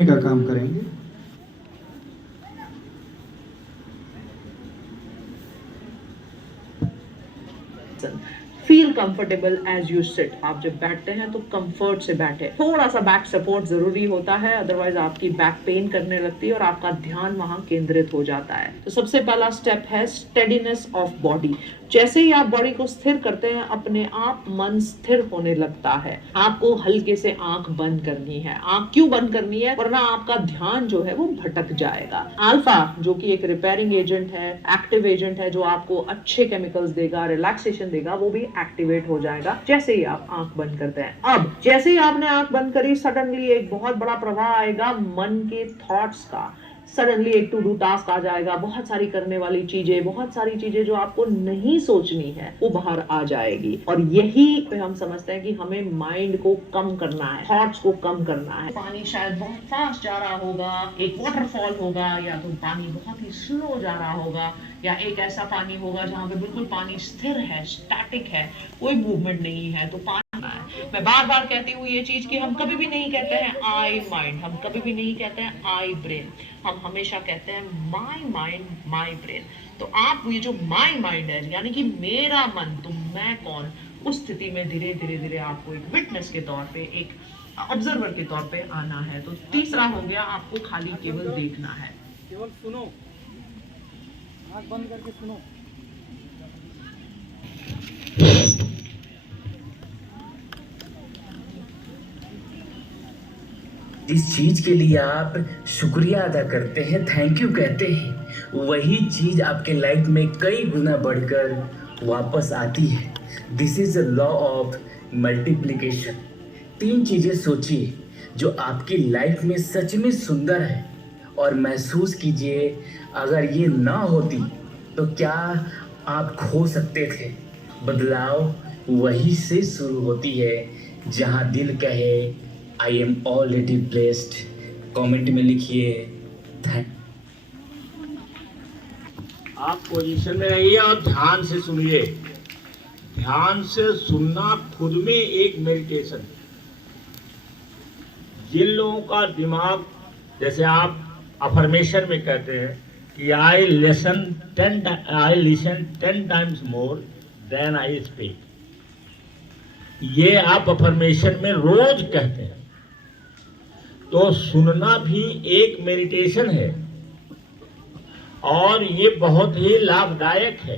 का काम करेंगे। Feel comfortable as you sit. आप जब बैठते हैं तो कंफर्ट से बैठे। थोड़ा सा बैक सपोर्ट जरूरी होता है, अदरवाइज आपकी बैक पेन करने लगती है और आपका ध्यान वहां केंद्रित हो जाता है। तो सबसे पहला स्टेप है स्टेडीनेस ऑफ बॉडी। जैसे ही आप बॉडी को स्थिर करते हैं, अपने आप मन स्थिर होने लगता है। आपको हल्के से आंख बंद करनी है। आंख क्यों बंद करनी है? वरना आपका ध्यान जो है वो भटक जाएगा। अल्फा जो कि एक रिपेयरिंग एजेंट है, एक्टिव एजेंट है, जो आपको अच्छे केमिकल्स देगा, रिलैक्सेशन देगा, वो भी एक्टिवेट हो जाएगा जैसे ही आप आंख बंद करते हैं। अब जैसे ही आपने आंख बंद करी, सडनली एक बहुत बड़ा प्रवाह आएगा मन के थॉट्स का। सडनली एक टू डू टास्क आ जाएगा, बहुत सारी करने वाली चीजें, बहुत सारी चीजें जो आपको नहीं सोचनी है वो बाहर आ जाएगी। और यही पे हम समझते हैं कि हमें माइंड को कम करना है, थॉट्स को कम करना है। पानी शायद बहुत फास्ट जा रहा होगा, एक वाटरफॉल होगा, या तो पानी बहुत ही स्लो जा रहा होगा, या एक ऐसा पानी होगा जहां पे बिल्कुल पानी स्थिर है, स्टैटिक है, कोई मूवमेंट नहीं है। तो पानी है। मैं बार बार कहती हूँ ये चीज कि हम कभी भी नहीं कहते हैं आई माइंड, हम कभी भी नहीं कहते हैं आई ब्रेन, हम हमेशा कहते हैं माई माइंड माई ब्रेन। तो आप ये जो माई माइंड है, यानी कि मेरा मन, तो मैं कौन, उस स्थिति में धीरे धीरे धीरे आपको एक विटनेस के तौर पे, एक ऑब्जर्वर के तौर पे आना है। तो तीसरा हो गया, आपको खाली केवल देखना है, केवल सुनो, आंख बंद करके सुनो। जिस चीज के लिए आप शुक्रिया अदा करते हैं, थैंक यू कहते हैं, वही चीज आपके लाइफ में कई गुना बढ़कर वापस आती है। This is a law of multiplication. 3 चीजें सोचिए जो आपकी लाइफ में सच में सुंदर है, और महसूस कीजिए अगर ये ना होती तो क्या आप खो सकते थे। बदलाव वही से शुरू होती है जहां दिल कहे I am already blessed. Comment में लिखिए थैंक। आप पोजीशन में रहिए और ध्यान से सुनिए। ध्यान से सुनना खुद में एक मेडिटेशन है। जिन लोगों का दिमाग, जैसे आप अफर्मेशन में कहते हैं कि I listen 10 times more than I speak, ये आप अफर्मेशन में रोज कहते हैं। तो सुनना भी एक मेडिटेशन है और ये बहुत ही लाभदायक है।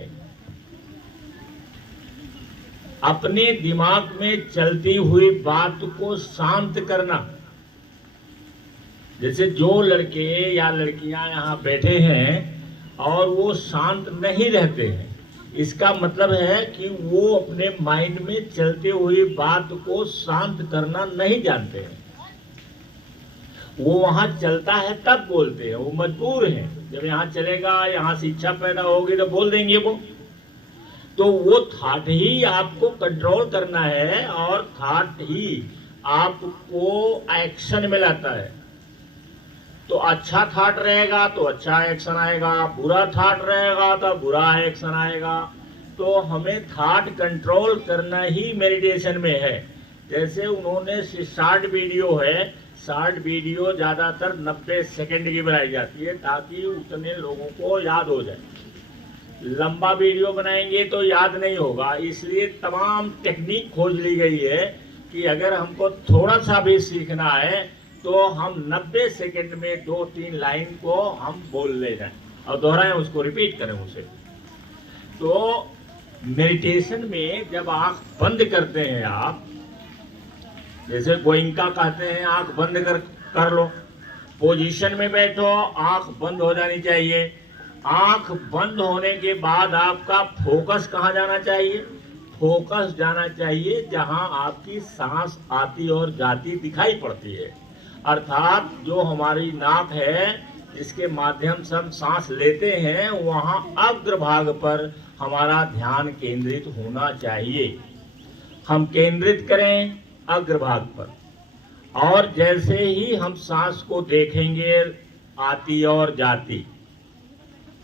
अपने दिमाग में चलती हुई बात को शांत करना। जैसे जो लड़के या लड़कियां यहाँ बैठे हैं और वो शांत नहीं रहते हैं, इसका मतलब है कि वो अपने माइंड में चलती हुई बात को शांत करना नहीं जानते हैं। वो वहां चलता है तब बोलते हैं, वो मजबूर हैं। जब यहाँ चलेगा, यहाँ से इच्छा पैदा होगी तो बोल देंगे वो। तो वो थाट ही आपको कंट्रोल करना है और थाट ही आपको एक्शन में लाता है। तो अच्छा थाट रहेगा तो अच्छा एक्शन आएगा, बुरा थाट रहेगा तो बुरा एक्शन आएगा। तो हमें थाट कंट्रोल करना ही मेडिटेशन में है। जैसे उन्होंने शॉर्ट वीडियो है, शॉर्ट वीडियो ज़्यादातर 90 सेकंड की बनाई जाती है ताकि उतने लोगों को याद हो जाए। लंबा वीडियो बनाएंगे तो याद नहीं होगा, इसलिए तमाम टेक्निक खोज ली गई है कि अगर हमको थोड़ा सा भी सीखना है तो हम 90 सेकंड में 2-3 लाइन को हम बोल ले जाएं और दोहराएं, उसको रिपीट करें उसे। तो मेडिटेशन में जब आंख बंद करते हैं आप, जैसे गोइंका कहते हैं आंख बंद कर लो, पोजीशन में बैठो, आंख बंद हो जानी चाहिए। आंख बंद होने के बाद आपका फोकस कहाँ जाना चाहिए? फोकस जाना चाहिए जहां आपकी सांस आती और जाती दिखाई पड़ती है, अर्थात जो हमारी नाक है जिसके माध्यम से हम सांस लेते हैं, वहां अग्रभाग पर हमारा ध्यान केंद्रित होना चाहिए। हम केंद्रित करें अग्रभाग पर, और जैसे ही हम सांस को देखेंगे आती और जाती,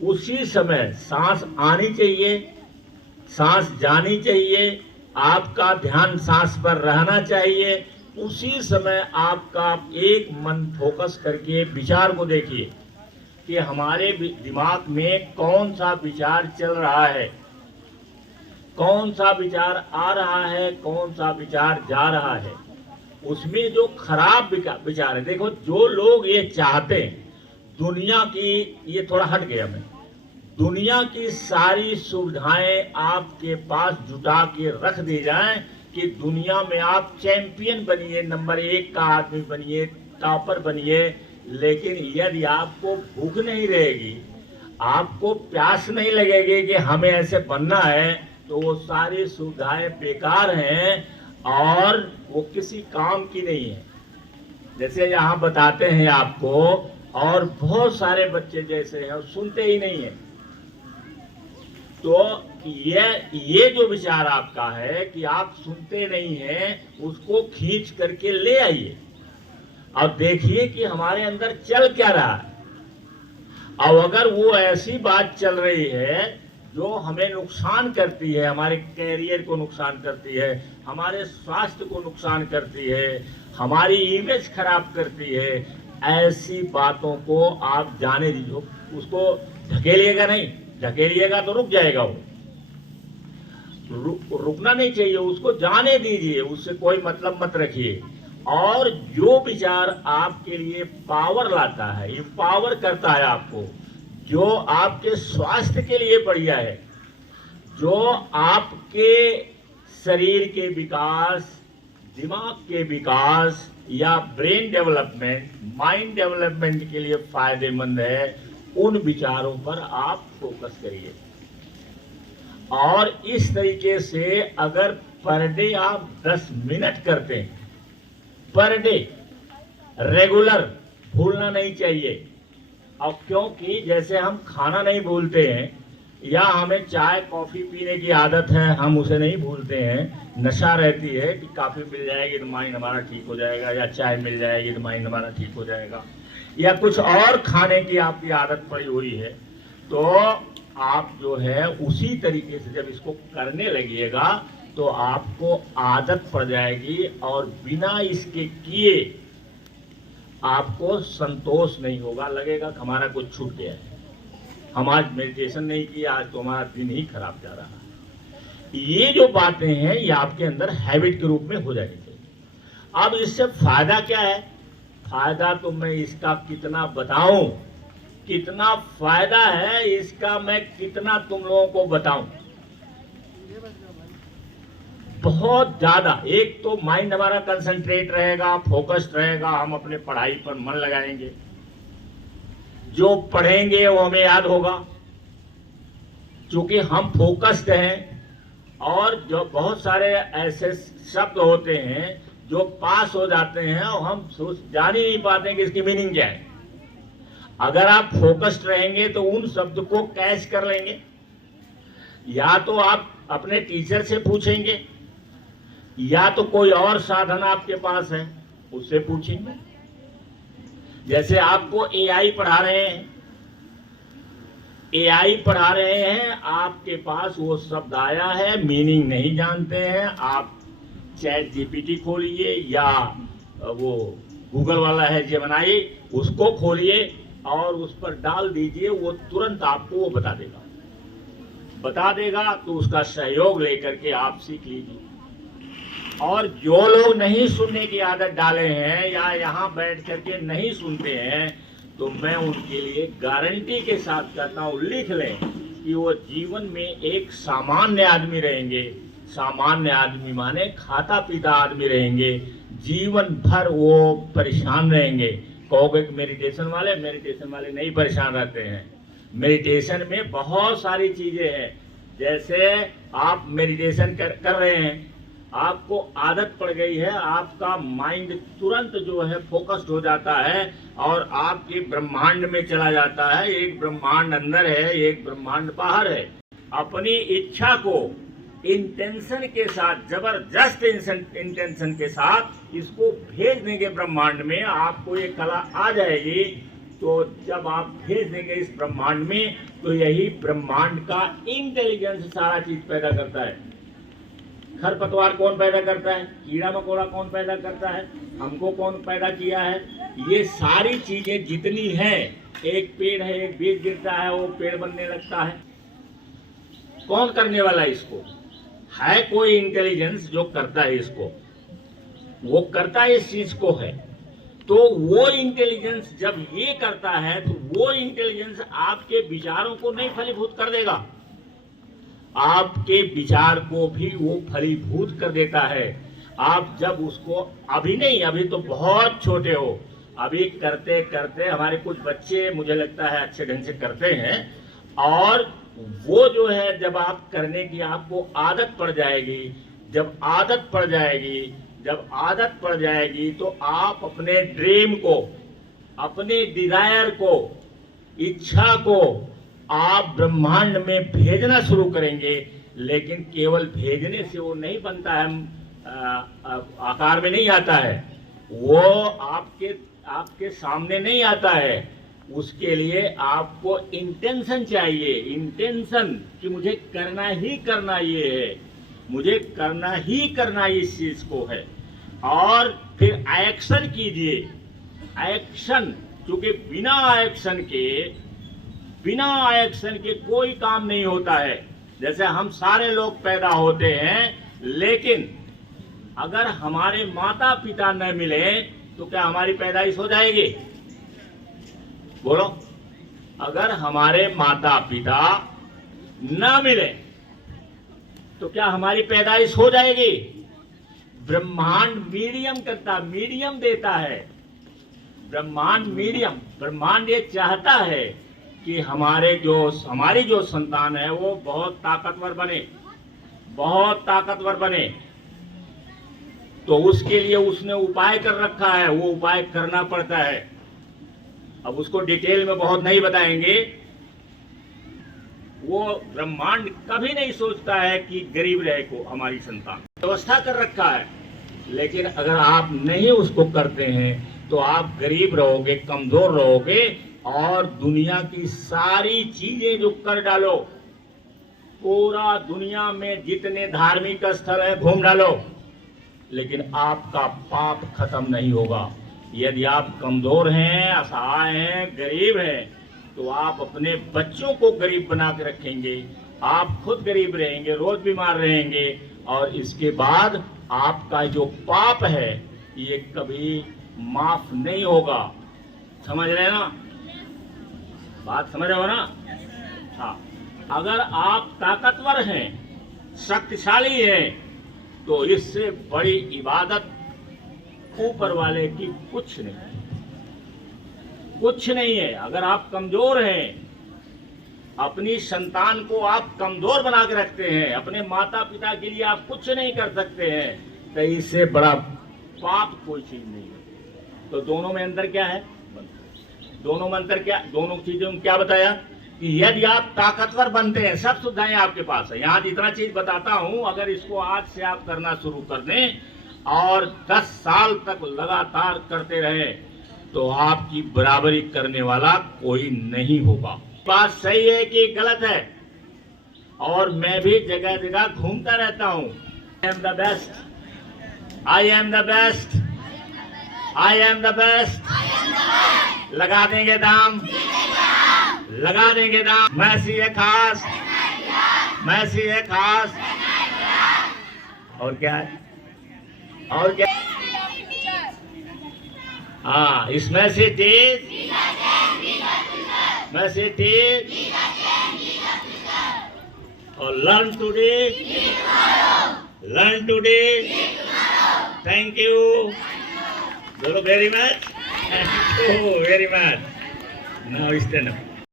उसी समय सांस आनी चाहिए, सांस जानी चाहिए, आपका ध्यान सांस पर रहना चाहिए। उसी समय आपका एक मन फोकस करके विचार को देखिए कि हमारे दिमाग में कौन सा विचार चल रहा है, कौन सा विचार आ रहा है, कौन सा विचार जा रहा है। उसमें जो खराब विचार है, देखो जो लोग ये चाहते हैं दुनिया की, ये थोड़ा हट गया मैं, दुनिया की सारी सुविधाएं आपके पास जुटा के रख दी जाएं कि दुनिया में आप चैंपियन बनिए, नंबर 1 का आदमी बनिए, टॉपर बनिए, लेकिन यदि आपको भूख नहीं रहेगी, आपको प्यास नहीं लगेगी कि हमें ऐसे बनना है, तो वो सारी सुविधाएं बेकार हैं और वो किसी काम की नहीं है। जैसे यहाँ बताते हैं आपको, और बहुत सारे बच्चे जैसे हैं सुनते ही नहीं है। तो ये जो विचार आपका है कि आप सुनते नहीं हैं, उसको खींच करके ले आइए और देखिए कि हमारे अंदर चल क्या रहा है। और अगर वो ऐसी बात चल रही है जो हमें नुकसान करती है, हमारे कैरियर को नुकसान करती है, हमारे स्वास्थ्य को नुकसान करती है, हमारी इमेज खराब करती है, ऐसी बातों को आप जाने दीजिए। उसको ढकेलिएगा नहीं, ढकेलिएगा तो रुक जाएगा वो, रुकना नहीं चाहिए, उसको जाने दीजिए, उससे कोई मतलब मत रखिए। और जो विचार आपके लिए पावर लाता है, एम्पावर करता है आपको, जो आपके स्वास्थ्य के लिए बढ़िया है, जो आपके शरीर के विकास, दिमाग के विकास या ब्रेन डेवलपमेंट, माइंड डेवलपमेंट के लिए फायदेमंद है, उन विचारों पर आप फोकस करिए। और इस तरीके से अगर पर डे आप 10 मिनट करते हैं, पर डे रेगुलर, भूलना नहीं चाहिए। और क्योंकि जैसे हम खाना नहीं भूलते हैं या हमें चाय कॉफी पीने की आदत है, हम उसे नहीं भूलते हैं, नशा रहती है कि कॉफी मिल जाएगी तो माइंड हमारा ठीक हो जाएगा, या चाय मिल जाएगी तो माइंड हमारा ठीक हो जाएगा, या कुछ और खाने की आपकी आदत पड़ी हुई है, तो आप जो है उसी तरीके से जब इसको करने लगिएगा तो आपको आदत पड़ जाएगी और बिना इसके किए आपको संतोष नहीं होगा, लगेगा कि हमारा कुछ छूट गया है, हम आज मेडिटेशन नहीं किया, आज तो हमारा दिन ही खराब जा रहा है। ये जो बातें हैं ये आपके अंदर हैबिट के रूप में हो जानी चाहिए। अब इससे फायदा क्या है? फायदा तो मैं इसका कितना बताऊं, कितना फायदा है इसका मैं कितना तुम लोगों को बताऊं, बहुत ज्यादा। एक तो माइंड हमारा कंसंट्रेट रहेगा, फोकस्ड रहेगा, हम अपने पढ़ाई पर मन लगाएंगे, जो पढ़ेंगे वो हमें याद होगा क्योंकि हम फोकस्ड हैं। और जो बहुत सारे ऐसे शब्द होते हैं जो पास हो जाते हैं और हम जान ही नहीं पाते कि इसकी मीनिंग क्या है। अगर आप फोकस्ड रहेंगे तो उन शब्द को कैच कर लेंगे, या तो आप अपने टीचर से पूछेंगे या तो कोई और साधन आपके पास है उससे पूछेंगे। जैसे आपको एआई पढ़ा रहे हैं, एआई पढ़ा रहे हैं, आपके पास वो शब्द आया है, मीनिंग नहीं जानते हैं, आप चैट जीपीटी खोलिए या वो गूगल वाला है जेमिनी, उसको खोलिए और उस पर डाल दीजिए, वो तुरंत आपको वो बता देगा। तो उसका सहयोग लेकर के आप सीख लीजिए। और जो लोग नहीं सुनने की आदत डाले हैं या यहाँ बैठ करके नहीं सुनते हैं, तो मैं उनके लिए गारंटी के साथ कहता हूँ, लिख लें कि वो जीवन में एक सामान्य आदमी रहेंगे। सामान्य आदमी माने खाता पीता आदमी रहेंगे, जीवन भर वो परेशान रहेंगे। कहोगे कि मेडिटेशन वाले नहीं परेशान रहते हैं। मेडिटेशन में बहुत सारी चीजें हैं। जैसे आप मेडिटेशन कर रहे हैं, आपको आदत पड़ गई है, आपका माइंड तुरंत जो है फोकस्ड हो जाता है और आपके ब्रह्मांड में चला जाता है। एक ब्रह्मांड अंदर है, एक ब्रह्मांड बाहर है। अपनी इच्छा को इंटेंशन के साथ, जबरदस्त इंटेंशन के साथ इसको भेज देंगे ब्रह्मांड में, आपको ये कला आ जाएगी। तो जब आप भेज देंगे इस ब्रह्मांड में, तो यही ब्रह्मांड का इंटेलिजेंस सारा चीज पैदा करता है। खरपतवार कौन पैदा करता है, कीड़ा मकोड़ा कौन पैदा करता है, हमको कौन पैदा किया है। ये सारी चीजें जितनी हैं, एक पेड़ है, एक बीज गिरता है वो पेड़ बनने लगता है। कौन करने वाला है इसको? है कोई इंटेलिजेंस जो करता है इसको, वो करता है इस चीज को है। तो वो इंटेलिजेंस जब ये करता है तो वो इंटेलिजेंस आपके विचारों को नहीं फलीभूत कर देगा, आपके विचार को भी वो फलीभूत कर देता है। आप जब उसको, अभी नहीं, अभी तो बहुत छोटे हो, अभी करते करते हमारे कुछ बच्चे मुझे लगता है अच्छे ढंग से करते हैं, और वो जो है जब आप करने की आपको आदत पड़ जाएगी, जब आदत पड़ जाएगी तो आप अपने ड्रीम को, अपने डिजायर को, इच्छा को आप ब्रह्मांड में भेजना शुरू करेंगे। लेकिन केवल भेजने से वो नहीं बनता है, आकार में नहीं आता है, वो आपके सामने नहीं आता है। उसके लिए आपको इंटेंशन चाहिए, इंटेंशन कि मुझे करना ही करना ये है, मुझे करना ही करना इस चीज को है। और फिर एक्शन कीजिए, एक्शन, क्योंकि बिना एक्शन के कोई काम नहीं होता है। जैसे हम सारे लोग पैदा होते हैं, लेकिन अगर हमारे माता पिता न मिले तो क्या हमारी पैदाइश हो जाएगी? बोलो, अगर हमारे माता पिता न मिले तो क्या हमारी पैदाइश हो जाएगी? ब्रह्मांड मीडियम करता, मीडियम देता है, ब्रह्मांड मीडियम, ब्रह्मांड ये चाहता है कि हमारी जो संतान है वो बहुत ताकतवर बने। तो उसके लिए उसने उपाय कर रखा है, वो उपाय करना पड़ता है। अब उसको डिटेल में बहुत नहीं बताएंगे। वो ब्रह्मांड कभी नहीं सोचता है कि गरीब रहे को हमारी संतान, व्यवस्था कर रखा है। लेकिन अगर आप नहीं उसको करते हैं तो आप गरीब रहोगे, कमजोर रहोगे, और दुनिया की सारी चीजें जो कर डालो, पूरा दुनिया में जितने धार्मिक स्थल है घूम डालो, लेकिन आपका पाप खत्म नहीं होगा। यदि आप कमजोर हैं, असहाय हैं, गरीब हैं, तो आप अपने बच्चों को गरीब बना के रखेंगे, आप खुद गरीब रहेंगे, रोज बीमार रहेंगे, और इसके बाद आपका जो पाप है ये कभी माफ नहीं होगा। समझ रहे ना बात? समझ रहे हो ना? हाँ, अगर आप ताकतवर हैं, शक्तिशाली हैं, तो इससे बड़ी इबादत ऊपर वाले की कुछ नहीं है। अगर आप कमजोर हैं, अपनी संतान को आप कमजोर बना के रखते हैं, अपने माता पिता के लिए आप कुछ नहीं कर सकते हैं, तो इससे बड़ा पाप कोई चीज नहीं है। तो दोनों में अंतर क्या है? दोनों चीजों में क्या बताया कि यदि आप ताकतवर बनते हैं, सब सुविधाएं आपके पास है। यहाँ जितना चीज बताता हूं, अगर इसको आज से आप करना शुरू कर दें और 10 साल तक लगातार करते रहे, तो आपकी बराबरी करने वाला कोई नहीं होगा। बात सही है कि गलत है? और मैं भी जगह जगह घूमता रहता हूँ। I am the best, I am the best, I am the best. लगा देंगे दाम, लगा देंगे दाम। मैसी है खास, मैसी है खास। और क्या है? और क्या? हाँ, इसमें से तेज, मैसेज इज, और लर्न टुडे, थैंक यू, बोलो very much, thank you very much. Now stand up.